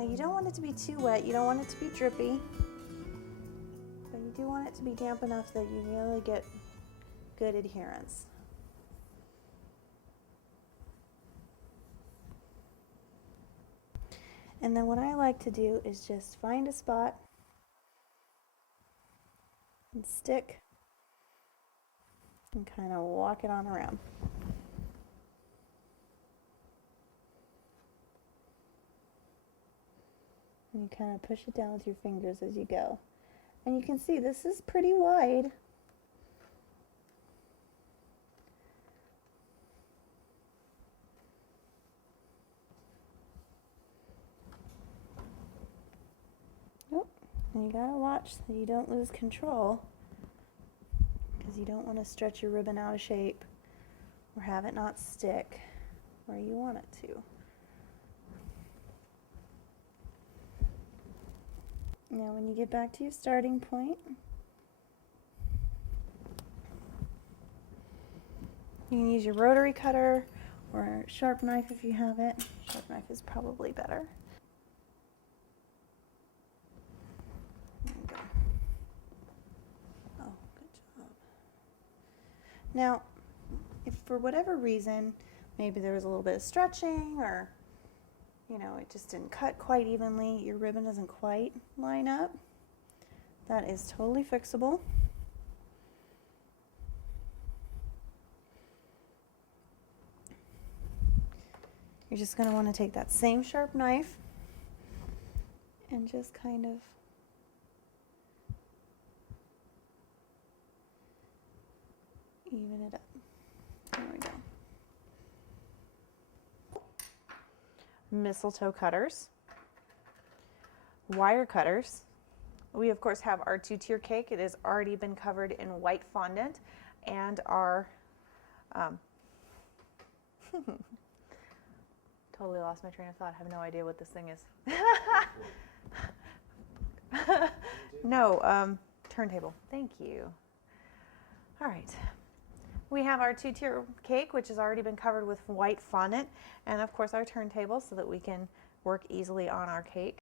Now you don't want it to be too wet, you don't want it to be drippy, but you do want it to be damp enough that you really get good adherence. And then what I like to do is just find a spot and stick and kind of walk it on around. And you kind of push it down with your fingers as you go. And you can see this is pretty wide. Oh, and you gotta watch that you don't lose control, because you don't want to stretch your ribbon out of shape or have it not stick where you want it to. Now when you get back to your starting point, you can use your rotary cutter or a sharp knife if you have it. Sharp knife is probably better. There you go. Oh, good job. Now, if for whatever reason, maybe there was a little bit of stretching, or you know, it just didn't cut quite evenly, your ribbon doesn't quite line up, that is totally fixable. You're just going to want to take that same sharp knife and just kind of even it up. There we go. Mistletoe cutters, wire cutters. We of course have our 2-tier cake. It has already been covered in white fondant, and our totally lost my train of thought. I have no idea what this thing is. No, turntable. Thank you. All right. We have our 2-tier cake, which has already been covered with white fondant, and of course our turntable so that we can work easily on our cake.